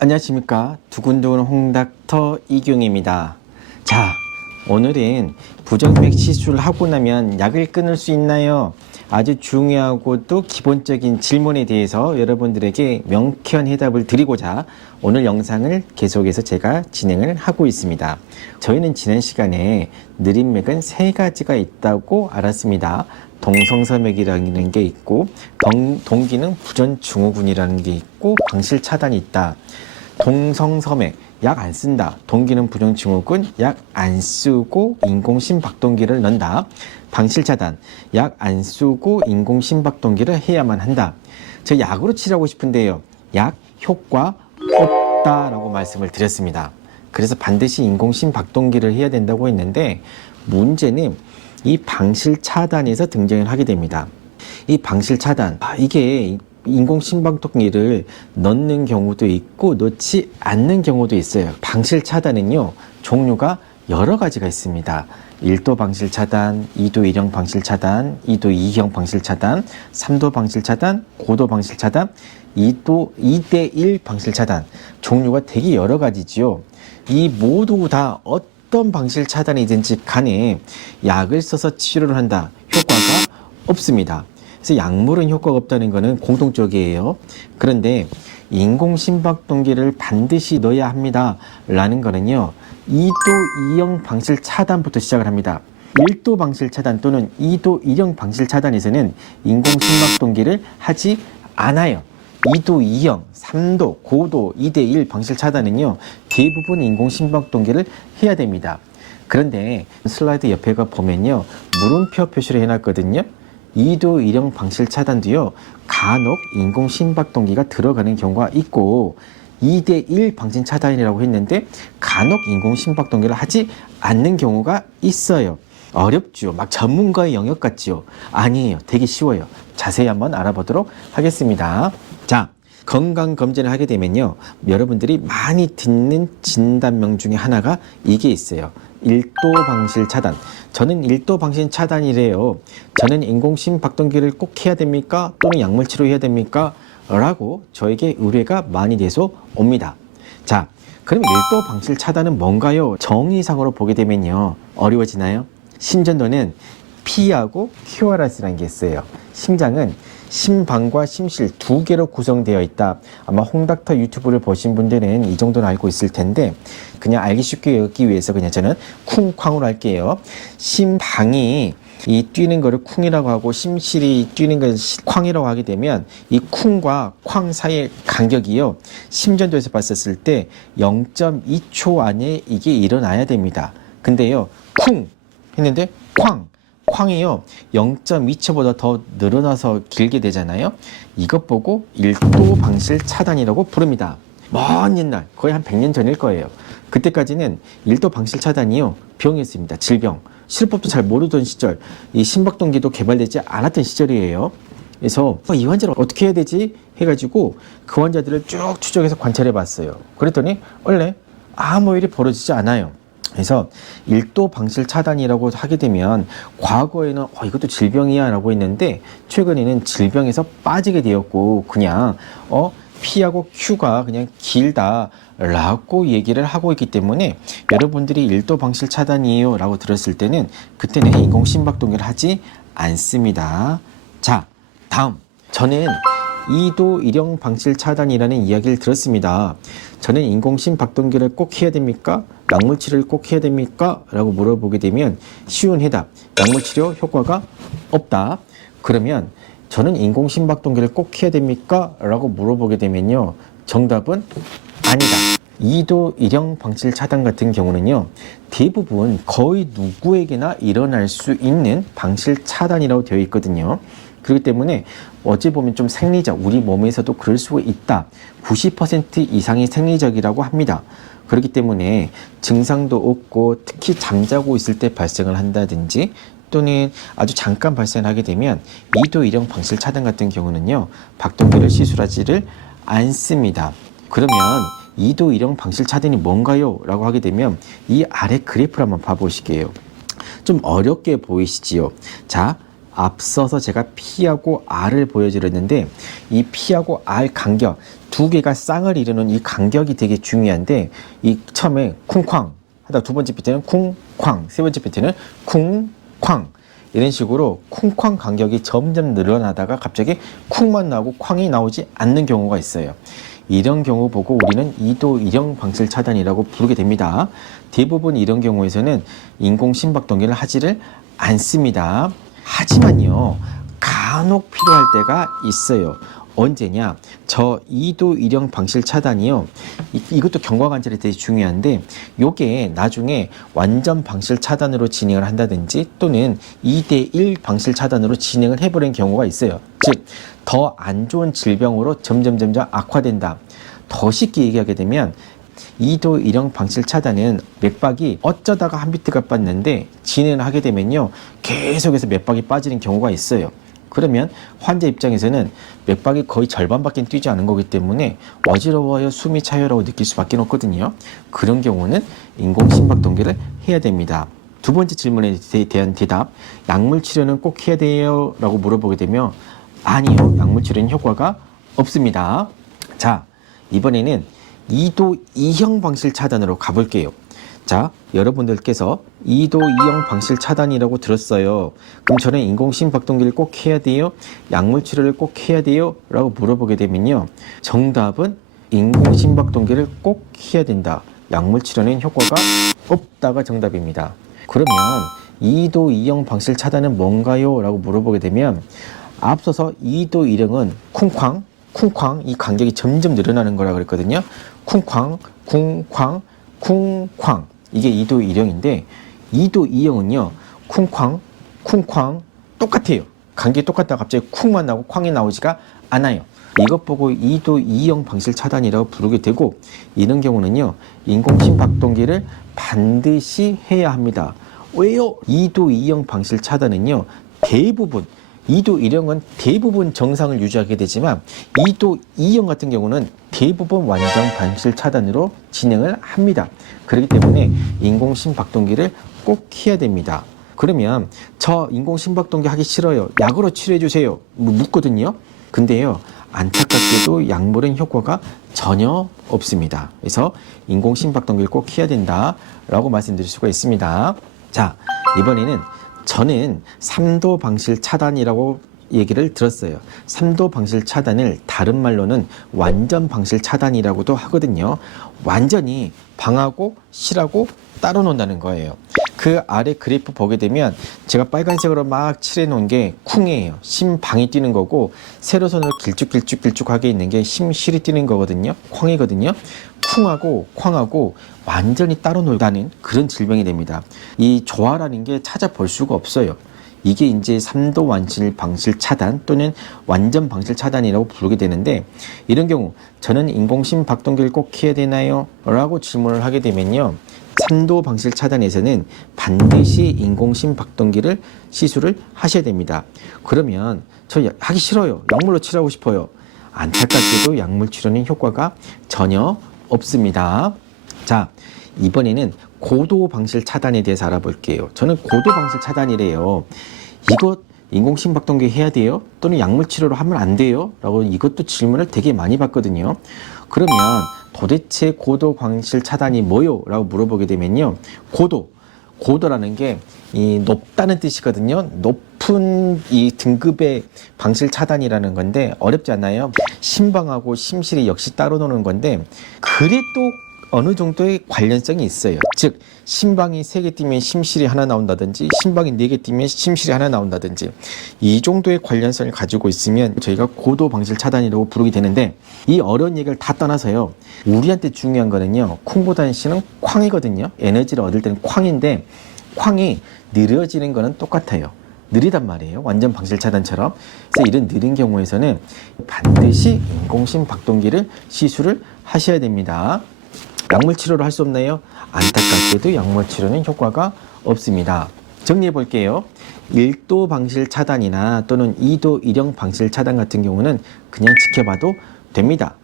안녕하십니까. 두근두근 홍닥터 이경입니다. 자, 오늘은 부정맥 시술을 하고 나면 약을 끊을 수 있나요? 아주 중요하고도 기본적인 질문에 대해서 여러분들에게 명쾌한 해답을 드리고자 오늘 영상을 계속해서 제가 진행을 하고 있습니다. 저희는 지난 시간에 느린 맥은 세 가지가 있다고 알았습니다. 동성서맥이라는 게 있고 동기능 부전증후군이라는 게 있고 방실 차단이 있다. 동성서맥 약 안 쓴다. 동기능 부전증후군 약 안 쓰고 인공심박동기를 넣는다. 방실 차단 약 안 쓰고 인공심박동기를 해야만 한다. 저 약으로 치료하고 싶은데요. 약 효과 없다라고 말씀을 드렸습니다. 그래서 반드시 인공심박동기를 해야 된다고 했는데 문제는 이 방실 차단에서 등장을 하게 됩니다. 이 방실 차단 이게 인공심박동기를 넣는 경우도 있고 넣지 않는 경우도 있어요. 방실 차단은요 종류가 여러 가지가 있습니다. 1도 방실 차단, 2도 1형 방실 차단, 2도 2형 방실 차단, 3도 방실 차단, 고도 방실 차단, 2대 1 방실 차단. 종류가 되게 여러 가지지요. 이 모두 다 어떤 방실 차단이든지 간에 약을 써서 치료를 한다. 효과가 없습니다. 그래서 약물은 효과가 없다는 것은 공통적이에요. 그런데 인공심박동기를 반드시 넣어야 합니다. 라는 거는요. 2도 2형 방실 차단부터 시작을 합니다. 1도 방실 차단 또는 2도 1형 방실 차단에서는 인공심박동기를 하지 않아요. 2도 2형, 3도, 고도, 2대 1 방실 차단은요. 대부분 인공심박동기를 해야 됩니다. 그런데 슬라이드 옆에가 보면요. 물음표 표시를 해놨거든요. 2도 1형 방실 차단도요. 간혹 인공심박동기가 들어가는 경우가 있고 2대 1 방실 차단이라고 했는데 간혹 인공심박동기를 하지 않는 경우가 있어요. 어렵죠. 막 전문가의 영역 같지요. 아니에요. 되게 쉬워요. 자세히 한번 알아보도록 하겠습니다. 자, 건강검진을 하게 되면요. 여러분들이 많이 듣는 진단명 중에 하나가 이게 있어요. 1도 방실 차단. 저는 1도 방실 차단이래요. 저는 인공심박동기를 꼭 해야 됩니까? 또는 약물 치료해야 됩니까? 라고 저에게 의뢰가 많이 돼서 옵니다. 자, 그럼 1도 방실 차단은 뭔가요? 정의상으로 보게 되면요. 어려워지나요? 심전도는 P하고 QRS라는 게 있어요. 심장은 심방과 심실 두 개로 구성되어 있다. 아마 홍닥터 유튜브를 보신 분들은 이 정도는 알고 있을 텐데 그냥 알기 쉽게 여기 위해서 그냥 저는 쿵쾅으로 할게요. 심방이 이 뛰는 거를 쿵이라고 하고 심실이 뛰는 걸 쾅이라고 하게 되면 이 쿵과 쾅 사이의 간격이요. 심전도에서 봤었을 때 0.2초 안에 이게 일어나야 됩니다. 근데요. 쿵 했는데 쾅이요 0.2초보다 더 늘어나서 길게 되잖아요. 이것 보고 1도 방실 차단이라고 부릅니다. 먼 옛날 거의 한 100년 전일 거예요. 그때까지는 1도 방실 차단이요 병이었습니다. 질병. 실법도 잘 모르던 시절, 이 심박동기도 개발되지 않았던 시절이에요. 그래서 이 환자를 어떻게 해야 되지 해가지고 그 환자들을 쭉 추적해서 관찰해 봤어요. 그랬더니 원래 아무 일이 벌어지지 않아요. 그래서 1도 방실 차단이라고 하게 되면 과거에는 이것도 질병이야 라고 했는데 최근에는 질병에서 빠지게 되었고 그냥 P하고 Q가 그냥 길다 라고 얘기를 하고 있기 때문에 여러분들이 1도 방실 차단이에요 라고 들었을 때는 그때는 인공심박동기를 하지 않습니다. 자, 다음 저는 2도 1형 방실 차단이라는 이야기를 들었습니다. 저는 인공심박동기를 꼭 해야 됩니까? 약물치료를 꼭 해야 됩니까? 라고 물어보게 되면 쉬운 해답, 약물치료 효과가 없다. 그러면 저는 인공심박동기를 꼭 해야 됩니까? 라고 물어보게 되면요. 정답은 아니다. 2도 1형 방실 차단 같은 경우는요. 대부분 거의 누구에게나 일어날 수 있는 방실 차단이라고 되어 있거든요. 그렇기 때문에 어찌 보면 좀 생리적, 우리 몸에서도 그럴 수 있다. 90% 이상이 생리적이라고 합니다. 그렇기 때문에 증상도 없고 특히 잠자고 있을 때 발생을 한다든지 또는 아주 잠깐 발생하게 되면 2도 1형 방실 차단 같은 경우는요. 박동기를 시술하지를 않습니다. 그러면 2도 1형 방실 차단이 뭔가요? 라고 하게 되면 이 아래 그래프를 한번 봐보실게요. 좀 어렵게 보이시지요? 자, 앞서서 제가 P하고 R을 보여드렸는데 이 P하고 R 간격 두 개가 쌍을 이루는 이 간격이 되게 중요한데 이 처음에 쿵쾅 하다 두 번째 비트는 쿵쾅, 세 번째 비트는 쿵쾅 이런 식으로 쿵쾅 간격이 점점 늘어나다가 갑자기 쿵만 나오고 쾅이 나오지 않는 경우가 있어요. 이런 경우 보고 우리는 2도 1형 방실 차단이라고 부르게 됩니다. 대부분 이런 경우에서는 인공 심박동기를 하지를 않습니다. 하지만요, 간혹 필요할 때가 있어요. 언제냐? 저 2도 1형 방실 차단이요. 이것도 경과관찰이 되게 중요한데 요게 나중에 완전 방실 차단으로 진행을 한다든지 또는 2대 1 방실 차단으로 진행을 해버린 경우가 있어요. 즉, 더 안 좋은 질병으로 점점 악화된다. 더 쉽게 얘기하게 되면 2도 1형 방실 차단은 맥박이 어쩌다가 한 비트가 빠졌는데 진행을 하게 되면요, 계속해서 맥박이 빠지는 경우가 있어요. 그러면 환자 입장에서는 맥박이 거의 절반밖에 뛰지 않은 거기 때문에 어지러워요, 숨이 차요라고 느낄 수밖에 없거든요. 그런 경우는 인공심박동기를 해야 됩니다. 두 번째 질문에 대한 대답, 약물 치료는 꼭 해야 돼요? 라고 물어보게 되면 아니요, 약물 치료는 효과가 없습니다. 자, 이번에는 2도 2형 방실 차단으로 가볼게요. 자, 여러분들께서 2도 2형 방실 차단이라고 들었어요. 그럼 저는 인공심박동기를 꼭 해야 돼요? 약물 치료를 꼭 해야 돼요? 라고 물어보게 되면요, 정답은 인공심박동기를 꼭 해야 된다. 약물 치료는 효과가 없다가 정답입니다. 그러면 2도 2형 방실 차단은 뭔가요? 라고 물어보게 되면 앞서서 2도 1형은 쿵쾅, 쿵쾅 이 간격이 점점 늘어나는 거라 그랬거든요. 쿵쾅, 쿵쾅, 쿵쾅 이게 2도 1형인데 2도 2형은요 쿵쾅, 쿵쾅 똑같아요. 간격이 똑같다가 갑자기 쿵만 나오고 쾅이 나오지가 않아요. 이것 보고 2도 2형 방실 차단이라고 부르게 되고 이런 경우는요 인공심박동기를 반드시 해야 합니다. 왜요? 2도 2형 방실 차단은요 대부분 2도 1형은 대부분 정상을 유지하게 되지만 2도 2형 같은 경우는 대부분 완전 방실 차단으로 진행을 합니다. 그렇기 때문에 인공심박동기를 꼭 해야 됩니다. 그러면 저 인공심박동기 하기 싫어요, 약으로 치료해 주세요 묻거든요. 근데요 안타깝게도 약물은 효과가 전혀 없습니다. 그래서 인공심박동기를 꼭 해야 된다 라고 말씀드릴 수가 있습니다. 자, 이번에는 저는 3도 방실 차단이라고 얘기를 들었어요. 3도 방실 차단을 다른 말로는 완전 방실 차단이라고도 하거든요. 완전히 방하고 실하고 따로 논다는 거예요. 그 아래 그래프 보게 되면 제가 빨간색으로 막 칠해 놓은 게 쿵이에요. 심방이 뛰는 거고 세로선으로 길쭉하게 있는 게 심실이 뛰는 거거든요. 쾅이거든요. 쿵하고 쾅하고 완전히 따로 놀다는 그런 질병이 됩니다. 이 조화라는 게 찾아볼 수가 없어요. 이게 이제 3도 완실 방실 차단 또는 완전 방실 차단이라고 부르게 되는데 이런 경우 저는 인공심박동기를 꼭 해야 되나요? 라고 질문을 하게 되면요 3도 방실 차단에서는 반드시 인공심박동기를 시술을 하셔야 됩니다. 그러면 저 하기 싫어요, 약물로 치료하고 싶어요. 안타깝게도 약물 치료는 효과가 전혀 없습니다. 자, 이번에는 고도 방실 차단에 대해서 알아볼게요. 저는 고도 방실 차단이래요. 이거 인공심박동기 해야 돼요? 또는 약물 치료로 하면 안 돼요? 라고 이것도 질문을 되게 많이 받거든요. 그러면 도대체 고도 방실 차단이 뭐요? 라고 물어보게 되면요. 고도라는 게 이 높다는 뜻이거든요. 높은 이 등급의 방실 차단이라는 건데 어렵지 않나요? 심방하고 심실이 역시 따로 노는 건데 그래도 어느 정도의 관련성이 있어요. 즉 심방이 3개 뛰면 심실이 하나 나온다든지 심방이 4개 뛰면 심실이 하나 나온다든지 이 정도의 관련성을 가지고 있으면 저희가 고도 방실 차단이라고 부르게 되는데 이 어려운 얘기를 다 떠나서요. 우리한테 중요한 거는요. 쿵보다는 시는 쾅이거든요. 에너지를 얻을 때는 쾅인데 쾅이 느려지는 거는 똑같아요. 느리단 말이에요. 완전 방실 차단처럼. 그래서 이런 느린 경우에서는 반드시 인공심박동기를 시술을 하셔야 됩니다. 약물 치료를 할 수 없나요? 안타깝게도 약물 치료는 효과가 없습니다. 정리해 볼게요. 1도 방실 차단이나 또는 2도 1형 방실 차단 같은 경우는 그냥 지켜봐도 됩니다.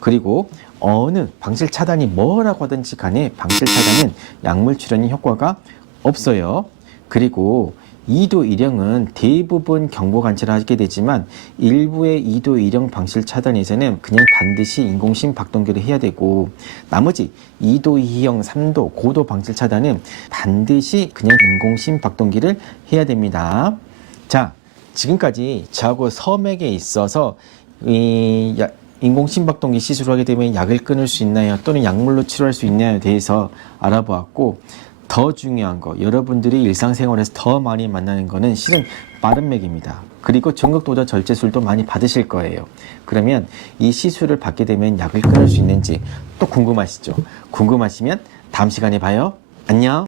그리고 어느 방실 차단이 뭐라고 하든지 간에 방실 차단은 약물 치료는 효과가 없어요. 그리고 이도 일형은 대부분 경보 관찰을 하게 되지만 일부의 이도 일형 방실 차단에서는 그냥 반드시 인공심 박동기를 해야 되고, 나머지 2도 2형, 3도 고도 방실 차단은 반드시 그냥 인공심 박동기를 해야 됩니다. 자, 지금까지 저하고 섬액에 있어서 인공심박동기 시술을 하게 되면 약을 끊을 수 있나요? 또는 약물로 치료할 수 있나요에 대해서 알아보았고, 더 중요한 거, 여러분들이 일상생활에서 더 많이 만나는 거는 실은 빠른 맥입니다. 그리고 전극도저 절제술도 많이 받으실 거예요. 그러면 이 시술을 받게 되면 약을 끊을 수 있는지 또 궁금하시죠? 궁금하시면 다음 시간에 봐요. 안녕.